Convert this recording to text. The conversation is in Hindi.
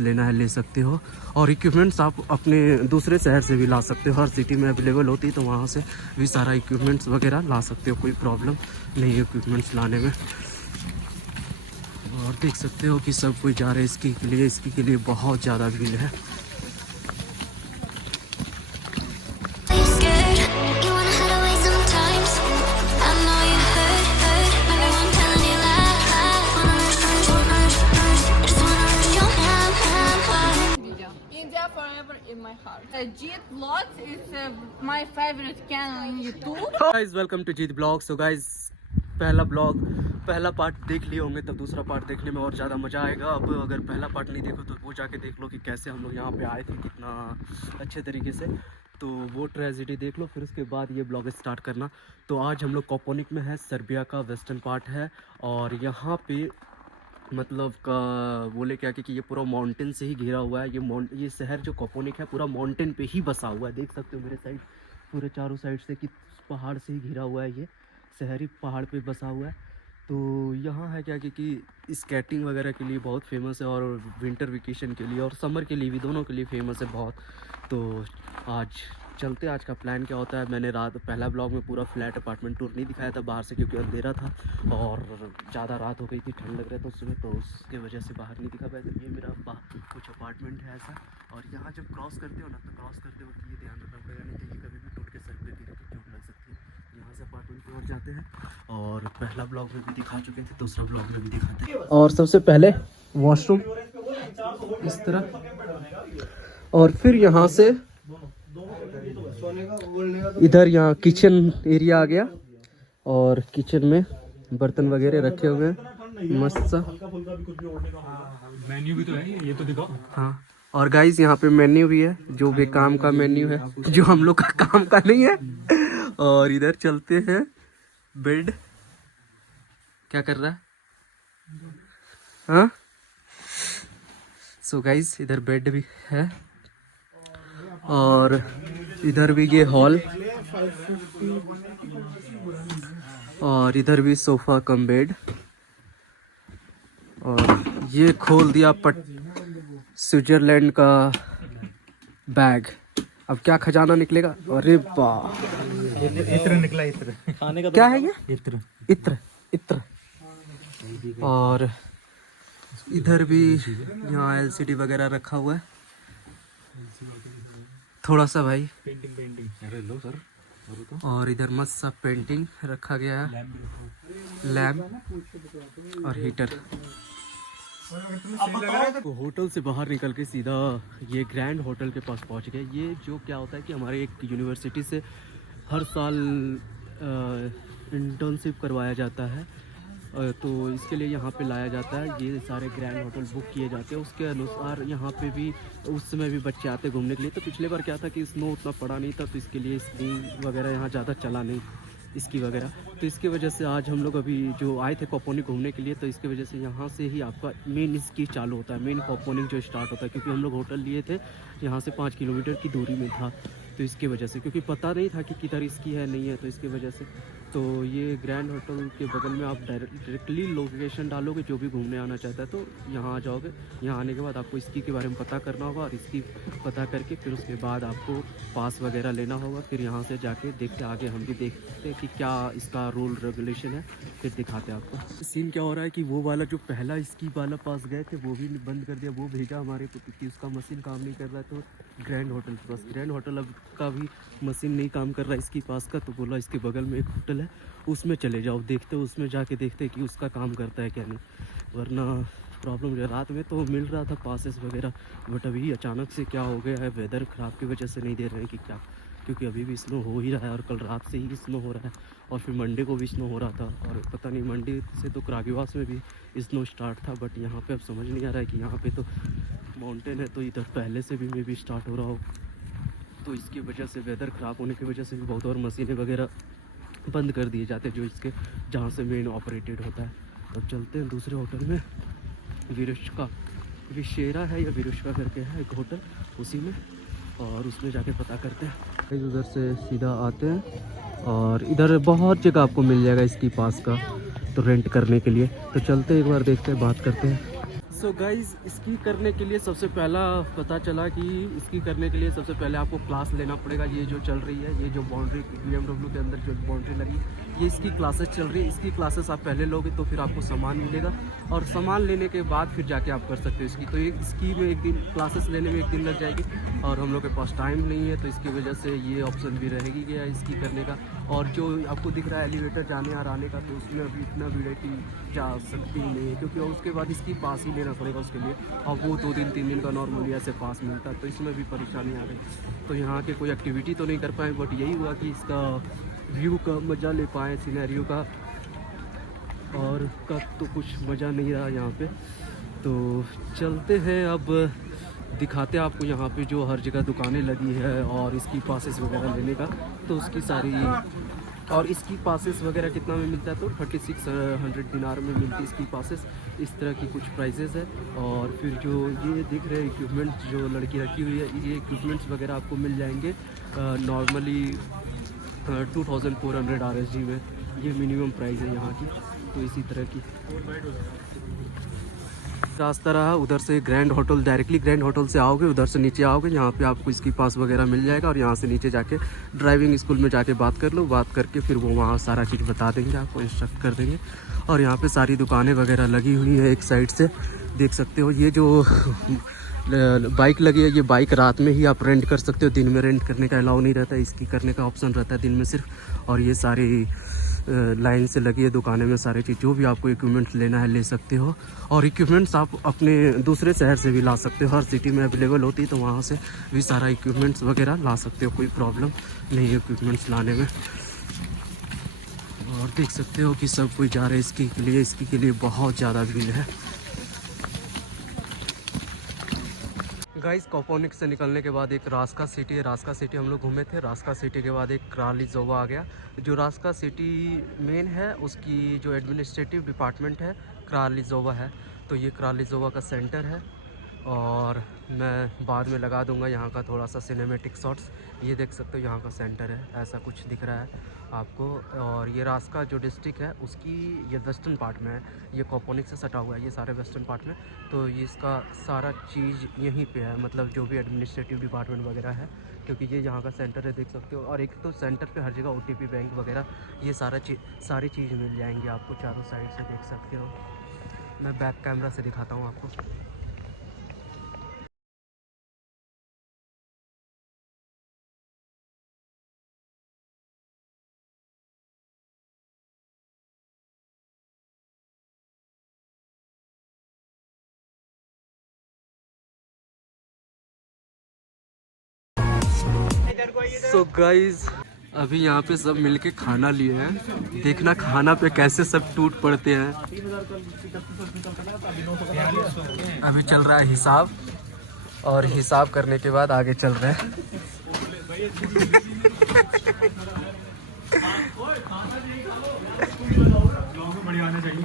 लेना है ले सकते हो। और इक्विपमेंट्स आप अपने दूसरे शहर से भी ला सकते हो, हर सिटी में अवेलेबल होती है, तो वहाँ से भी सारा इक्विपमेंट्स वगैरह ला सकते हो, कोई प्रॉब्लम नहीं है इक्विपमेंट्स लाने में। और देख सकते हो कि सब कोई जा रहे हैं इसकी के लिए बहुत ज़्यादा भीड़ है। In my heart. Jeet Vlogs is my favorite channel in YouTube. Guys, welcome to Jeet Vlogs. So guys, पहला पार्ट देख लिए होंगे, तब दूसरा पार्ट देखने में और ज़्यादा मज़ा आएगा। अब अगर पहला पार्ट नहीं देखो तो वो जाके देख लो कि कैसे हम लोग यहाँ पे आए थे, कितना अच्छे तरीके से। तो वो ट्रेजेडी देख लो, फिर उसके बाद ये ब्लॉग स्टार्ट करना। तो आज हम लोग कोपोनिक में है, सर्बिया का वेस्टर्न पार्ट है। और यहाँ पे मतलब का बोले क्या कि ये पूरा माउंटेन से ही घिरा हुआ है। ये शहर जो कोपोनिक है पूरा माउंटेन पे ही बसा हुआ है। देख सकते हो मेरे साइड पूरे चारों साइड से कि पहाड़ से ही घिरा हुआ है। ये शहर ही पहाड़ पे बसा हुआ है। तो यहाँ है क्या कि स्केटिंग वगैरह के लिए बहुत फेमस है, और विंटर वेकेशन के लिए और समर के लिए भी, दोनों के लिए फेमस है बहुत। तो आज चलते, आज का प्लान क्या होता है। मैंने पहला ब्लॉग में पूरा फ्लैट अपार्टमेंट टूर नहीं दिखाया था बाहर से, क्योंकि अंधेरा था और ज़्यादा रात हो गई थी, ठंड लग रहा था उसमें, तो उसके वजह से बाहर नहीं दिखा पाया। तो ये मेरा कुछ अपार्टमेंट है ऐसा। और यहाँ जब क्रॉस करते हो ना, तो क्रॉस करते वक्त ये ध्यान रखना पड़ेगा, नहीं तो ये कभी भी टूट के सर पे गिर के चोट लग सकती है। यहाँ से अपार्टमेंट की ओर जाते हैं, और पहला ब्लॉग में भी दिखा चुके थे, दूसरा ब्लॉग में भी दिखाते हैं। और सबसे पहले वॉशरूम इस तरह, और फिर यहाँ से इधर यहाँ किचन एरिया आ गया, और किचन में बर्तन वगैरह रखे हुए हैं मस्त सा। मेन्यू भी तो है, ये तो दिखाओ। हाँ, और गाइस यहाँ पे मेन्यू भी है, जो भी काम का मेन्यू है, जो हम लोग का काम का नहीं है। और इधर चलते हैं, बेड क्या कर रहा है, हाँ। सो गाइस इधर बेड भी है, और इधर भी ये हॉल, और इधर भी सोफा कम बेड। और ये खोल दिया स्विट्जरलैंड का बैग। अब क्या खजाना निकलेगा, अरे वाह, इत्र निकला, इत्र खाने का। क्या है ये, इत्र इत्र। और इधर भी यहाँ एलसीडी वगैरह रखा हुआ है थोड़ा सा भाई, पेंटिंग। अरे लो सर। और इधर मस्त सा पेंटिंग रखा गया है, लैम्प और हीटर। तो होटल से बाहर निकल के सीधा ये ग्रैंड होटल के पास पहुंच गए। ये जो क्या होता है कि हमारे एक यूनिवर्सिटी से हर साल इंटर्नशिप करवाया जाता है, तो इसके लिए यहाँ पे लाया जाता है। ये सारे ग्रैंड होटल बुक किए जाते हैं, उसके अनुसार यहाँ पे भी उस समय भी बच्चे आते घूमने के लिए। तो पिछले बार क्या था कि स्नो उतना पड़ा नहीं था, तो इसके लिए स्कीइंग वगैरह यहाँ ज़्यादा चला नहीं, इसकी वगैरह। तो इसकी वजह से आज हम लोग अभी जो आए थे कोपोनिक घूमने के लिए, तो इसकी वजह से यहाँ से ही आपका मेन स्की चालू होता है, मेन कोपोनिक जो स्टार्ट होता है। क्योंकि हम लोग होटल लिए थे यहाँ से 5 किलोमीटर की दूरी में था, तो इसकी वजह से, क्योंकि पता नहीं था कि किधर इसकी है नहीं है, तो इसकी वजह से। तो ये ग्रैंड होटल के बगल में आप डायरेक्टली लोकेशन डालोगे, जो भी घूमने आना चाहता है तो यहाँ आ जाओगे। यहाँ आने के बाद आपको इसकी के बारे में पता करना होगा, और इसकी पता करके फिर उसके बाद आपको पास वगैरह लेना होगा। फिर यहाँ से जाके देखते आगे, हम भी देखते कि क्या इसका रूल रेगुलेशन है, फिर दिखाते हैं आपको। सीन क्या हो रहा है कि वो वाला जो पहला इसकी वाला पास गए थे वो भी बंद कर दिया, वो भेजा हमारे को क्योंकि उसका मशीन काम नहीं कर रहा है। तो ग्रैंड होटल के पास, ग्रैंड होटल अब का भी मशीन नहीं काम कर रहा है इसकी पास का, तो बोला इसके बगल में एक होटल है उसमें चले जाओ, देखते उसमें जाके देखते कि उसका काम करता है क्या नहीं, वरना प्रॉब्लम है। रात में तो मिल रहा था पासेस वगैरह, बट अभी अचानक से क्या हो गया है, वेदर ख़राब की वजह से नहीं दे रहे हैं कि क्या, क्योंकि अभी भी स्नो हो ही रहा है, और कल रात से ही स्नो हो रहा है, और फिर मंडे को भी स्नो हो रहा था। और पता नहीं मंडे से तो क्रागिवास में भी स्नो स्टार्ट था, बट यहाँ पे अब समझ नहीं आ रहा है कि यहाँ पे तो माउंटेन है, तो इधर पहले से भी मे भी स्टार्ट हो रहा हो। तो इसकी वजह से, वेदर ख़राब होने की वजह से भी बहुत और मशीनें वगैरह बंद कर दिए जाते हैं, जो इसके जहाँ से मेन ऑपरेटेड होता है। अब चलते हैं दूसरे होटल में, विशेरा है या विरुष्का करके है एक होटल, उसी में, और उसमें जाके पता करते हैं। उधर से सीधा आते हैं, और इधर बहुत जगह आपको मिल जाएगा इसकी पास का, तो रेंट करने के लिए। तो चलते एक बार देखते हैं, बात करते हैं। सो गाइज इसकी करने के लिए सबसे पहला पता चला कि इसकी करने के लिए सबसे पहले आपको क्लास लेना पड़ेगा। ये जो चल रही है, ये जो बाउंड्री BMW के अंदर जो बाउंड्री लगी, ये इसकी क्लासेस चल रही है। इसकी क्लासेस आप पहले लोगे तो फिर आपको सामान मिलेगा, और सामान लेने के बाद फिर जाके आप कर सकते हो इसकी। तो इसकी में एक दिन क्लासेस लेने में एक दिन लग जाएगी, और हम लोग के पास टाइम नहीं है, तो इसकी वजह से ये ऑप्शन भी रहेगी गया इसकी करने का। और जो आपको दिख रहा है एलिवेटर जाने और आने का, तो उसमें अभी इतना वीआईपी जा सकती नहीं है, क्योंकि उसके बाद इसकी पास ही लेना पड़ेगा उसके लिए, और वो 2 दिन 3 दिन का नॉर्मली ऐसे पास मिलता है, तो इसमें भी परेशानी आ गई। तो यहाँ के कोई एक्टिविटी तो नहीं कर पाए, बट यही हुआ कि इसका व्यू का मज़ा ले पाए, सिनेरियो का, और का तो कुछ मज़ा नहीं रहा यहाँ पे। तो चलते हैं, अब दिखाते हैं आपको यहाँ पे जो हर जगह दुकानें लगी है, और इसकी पासेस वगैरह लेने का, तो उसकी सारी, और इसकी पासेस वगैरह कितना में मिलता है, तो 3600 दिनार में मिलती है इसकी पासेस। इस तरह की कुछ प्राइसेस है। और फिर जो ये दिख रहे इक्विपमेंट्स जो लड़की रखी हुई है, ये इक्विपमेंट्स वगैरह आपको मिल जाएंगे नॉर्मली 2400 RSG में। ये मिनिमम प्राइस है यहाँ की। तो इसी तरह की रास्ता रहा, उधर से grand hotel, directly grand hotel से आओगे, उधर से नीचे आओगे, यहाँ पे आपको इसकी पास वगैरह मिल जाएगा, और यहाँ से नीचे जाके ड्राइविंग स्कूल में जाके बात कर लो। बात करके फिर वो वहाँ सारा चीज़ बता देंगे, आपको इंस्ट्रक्ट कर देंगे। और यहाँ पे सारी दुकानें वगैरह लगी हुई है एक साइड से, देख सकते हो। ये जो बाइक लगी है, ये बाइक रात में ही आप रेंट कर सकते हो, दिन में रेंट करने का अलाउ नहीं रहता है। इसकी करने का ऑप्शन रहता है दिन में सिर्फ। और ये सारी लाइन से लगी है दुकानें में, सारी चीज़ जो भी आपको इक्विपमेंट्स लेना है ले सकते हो। और इक्विपमेंट्स आप अपने दूसरे शहर से भी ला सकते हो, हर सिटी में अवेलेबल होती है, तो वहाँ से भी सारा इक्विपमेंट्स वगैरह ला सकते हो, कोई प्रॉब्लम नहीं है इक्विपमेंट्स लाने में। और देख सकते हो कि सब कोई जा रहे हैं इसके लिए बहुत ज़्यादा भीड़ है। गाइस कोपोनिक से निकलने के बाद एक रास्का सिटी है, रास्का सिटी हम लोग घूमे थे। रास्का सिटी के बाद एक क्रालीज़ोवा आ गया। जो रास्का सिटी मेन है, उसकी जो एडमिनिस्ट्रेटिव डिपार्टमेंट है क्रालीज़ोवा है। तो ये क्रालीज़ोवा का सेंटर है, और मैं बाद में लगा दूंगा यहाँ का थोड़ा सा सिनेमेटिक शॉट्स। ये देख सकते हो यहाँ का सेंटर है, ऐसा कुछ दिख रहा है आपको। और ये रास्का जो डिस्ट्रिक्ट है उसकी ये वेस्टर्न पार्ट में है, ये कोपोनिक से सटा हुआ है, ये सारे वेस्टर्न पार्ट में। तो ये इसका सारा चीज़ यहीं पे है, मतलब जो भी एडमिनिस्ट्रेटिव डिपार्टमेंट वगैरह है, क्योंकि ये यहाँ का सेंटर है, देख सकते हो। और एक तो सेंटर पे हर जगह OTP बैंक वगैरह ये सारी चीज़ मिल जाएंगी आपको, चारों साइड से देख सकते हो। मैं बैक कैमरा से दिखाता हूँ आपको। सो गाइज अभी यहाँ पे सब मिलके खाना लिए हैं, देखना खाना पे कैसे सब टूट पड़ते हैं। अभी चल रहा है हिसाब, और हिसाब करने के बाद आगे चल रहे हैं। बढ़िया आने चाहिए।